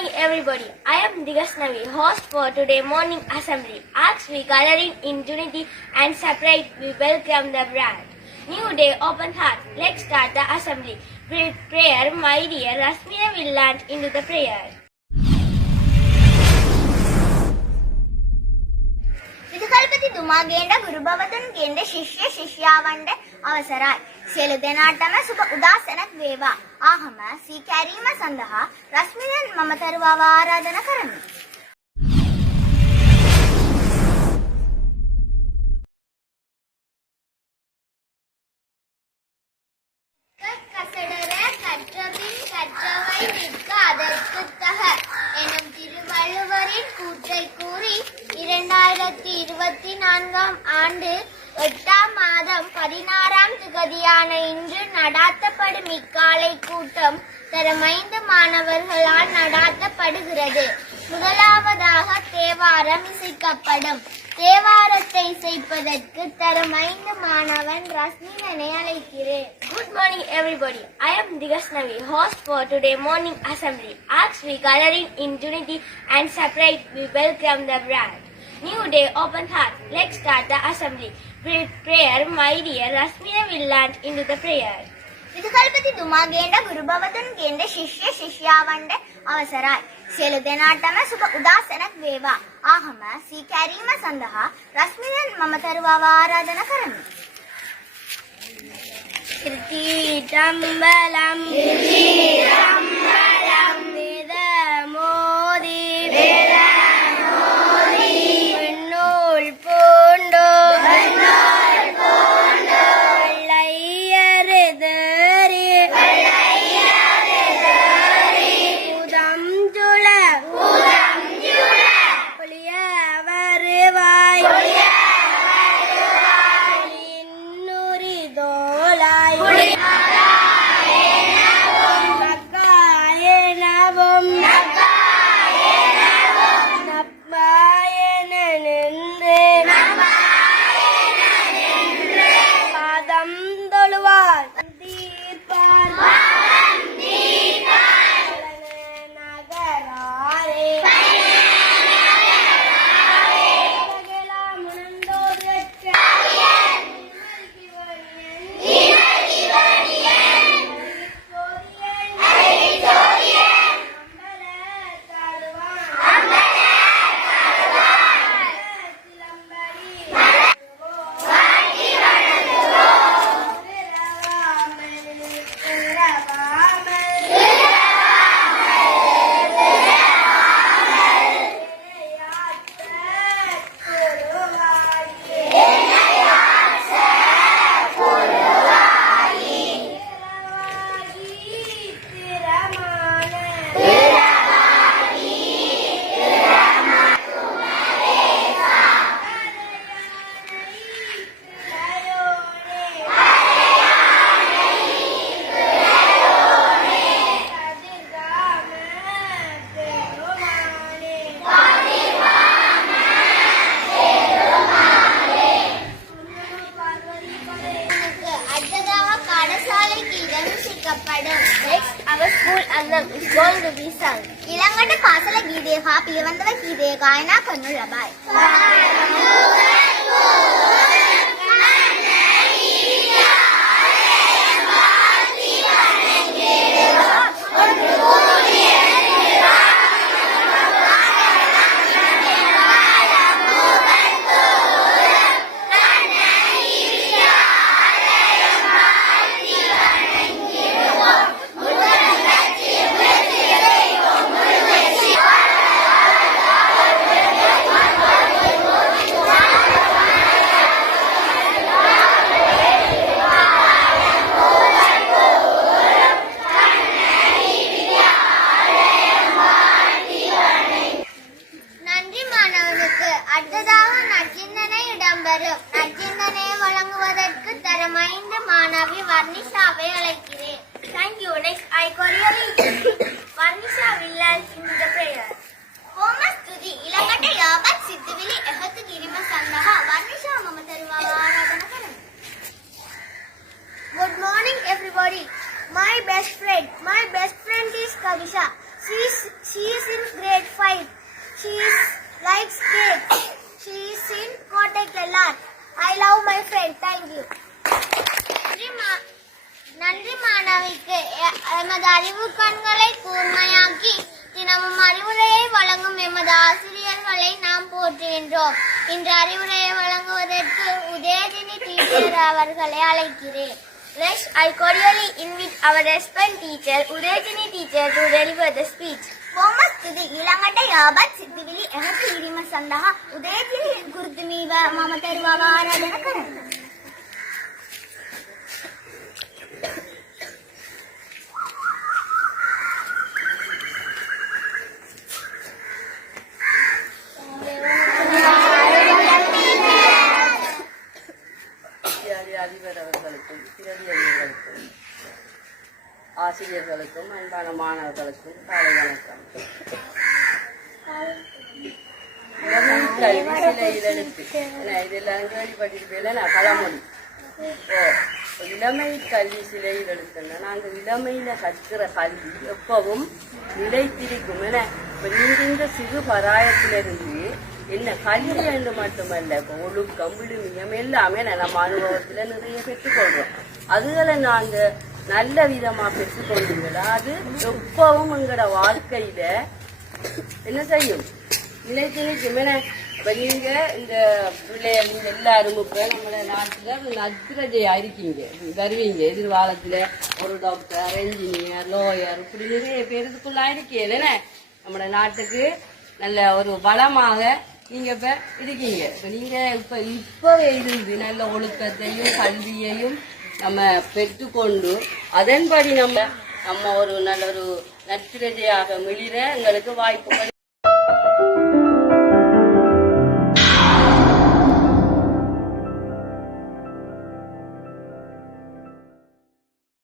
morning, everybody. I am Digasnavi, host for today morning assembly. As we gathering in unity and separate, we welcome the brand. New day, open heart. Let's start the assembly. With prayer, my dear Rasmina will launch into the prayer. විදුකල්පති තුමාගේට ගුරුභවතුන්ගේට ශිෂ්‍ය ශිෂ්‍යාවන්ට අවසරයි. සියලු දෙනාටම සුබ උදාසනක් වේවා. ආහම සී කැරීම සඳහා රශ්මියන් මම තරුවාව ආරාධන කරමි. நான்காம் ஆண்டு எட்டாம் மாதம் பதினாறாம் திகதியான இன்று நடாத்தப்படும் இக்காலை கூட்டம் தரம் ஐந்து மாணவர்களால் நடாத்தப்படுகிறது. முதலாவதாக தேவாரம் இசைக்கப்படும். தேவாரத்தை இசைப்பதற்கு தரம் ஐந்து மாணவன் ரஸ்மிதனை அழைக்கிறேன். Good morning everybody I am திகஸ்னவி host for today morning assembly as we colouring in unity and separate we welcome the brand New day, open heart. Let's start the assembly. Great prayer, my dear. Rasmina will land into the prayer. විදුකල්පති දුමාගේට ගුරු භවතුන්ගේට ශිෂ්‍ය ශිෂ්‍යාවන්ට අවසරයි. සියලු දෙනාටම සුබ උදාසනක් වේවා. ආහම සී කැරීම සඳහා රස්මිනන් මමතරුවව ආරාධන කරමි. ත්‍රිතිටම්බලම් ත්‍රිතිටම්බලම් Amen. అల్లం is going to be sung ఇలంగట పాసల గీదేహ పిలవందవ గీదేగాయన కన్నులబాయ్ பல்லவி வர்ணிஷாவை அழைக்கிறேன் தேங்க்யூ நெக்ஸ்ட் ஐ கொரியர் வர்ணிஷா வில்லால் இந்த பெயர் ஹோமஸ்துதி இலங்கட யாபத் சித்துவிலி எஹத்து கிரிம சந்தக வர்ணிஷா மம தெருவா ஆராதன கரம் Good morning everybody. My best friend, my best friend is Kavisha. She is, she is in grade 5. She is likes cake. She is in a lot. I love my friend. Thank you. நன்றி நன்றி மாணவிக்கு எமது அறிவு கண்களை கூர்மையாக்கி தினமும் அறிவுரையை வழங்கும் எமது ஆசிரியர்களை நாம் போற்றுகின்றோம் இன்று அறிவுரையை வழங்குவதற்கு உதயதினி டீச்சர் அவர்களை அழைக்கிறேன் Next, I cordially invite our respected teacher, Urajini teacher, to deliver the speech. ಮೊಮ್ಮಸ್ತುತಿ ಇಳಂಗಟ ಯಾಬತ್ ಸಿದ್ಧಿವಿಲಿ ಎಹತಿ ಹಿರಿಮ ಸಂದಹ ಉದಯತಿಲಿ ಗುರುತು ಮೀವ ಮಮ ತರುವ ಆರಾಧನ ஆசிரியர்களுக்கும் அன்பான மாணவர்களுக்கும் காலை வணக்கம். இளமை கல்வி சில இதழுக்கு இதெல்லாம் கேள்விப்பட்டிருப்பேன் பழமொழி. ஓ இளமை கல்வி சிலையில் இதழுக்குன்னா நாங்கள் இளமையில கற்கிற கல்வி எப்பவும் நிலைத்திருக்கும். என இப்ப நீங்க இந்த சிறு பராயத்திலிருந்து என்ன கல்வி என்று மட்டுமல்ல இப்ப ஒழுக்கம் விழுமியம் எல்லாமே நம்ம அனுபவத்துல நிறைய பெற்றுக்கொள்றோம். அதுகளை நாங்க நல்ல விதமா பெற்றுக்கொண்டீங்களா அது எப்பவும் எங்களோட வாழ்க்கையில என்ன செய்யும்? நிலைத்து நிற்கும் என இப்போ நீங்க இந்த பிள்ளைகள் நீங்க எல்லாரும் இப்போ நம்ம நாட்டுல நத்திரஜையா இருக்கீங்க. வருவீங்க எதிர்காலத்துல. ஒரு டாக்டர் என்ஜினியர் லோயர் இப்படி நிறைய பேருக்குள்ளாக இருக்கே தானே நம்ம நாட்டுக்கு நல்ல ஒரு பலமாக நீங்க இப்ப இருக்கீங்க. இப்ப நீங்க இப்ப இப்பவே இருந்து நல்ல ஒழுக்கத்தையும் கல்வியையும் நம்ம பெற்றுக்கொண்டு அதன்படி நம்ம நம்ம ஒரு நல்ல ஒரு நற்பிரஜையாக மிளிர எங்களுக்கு வாய்ப்புகள்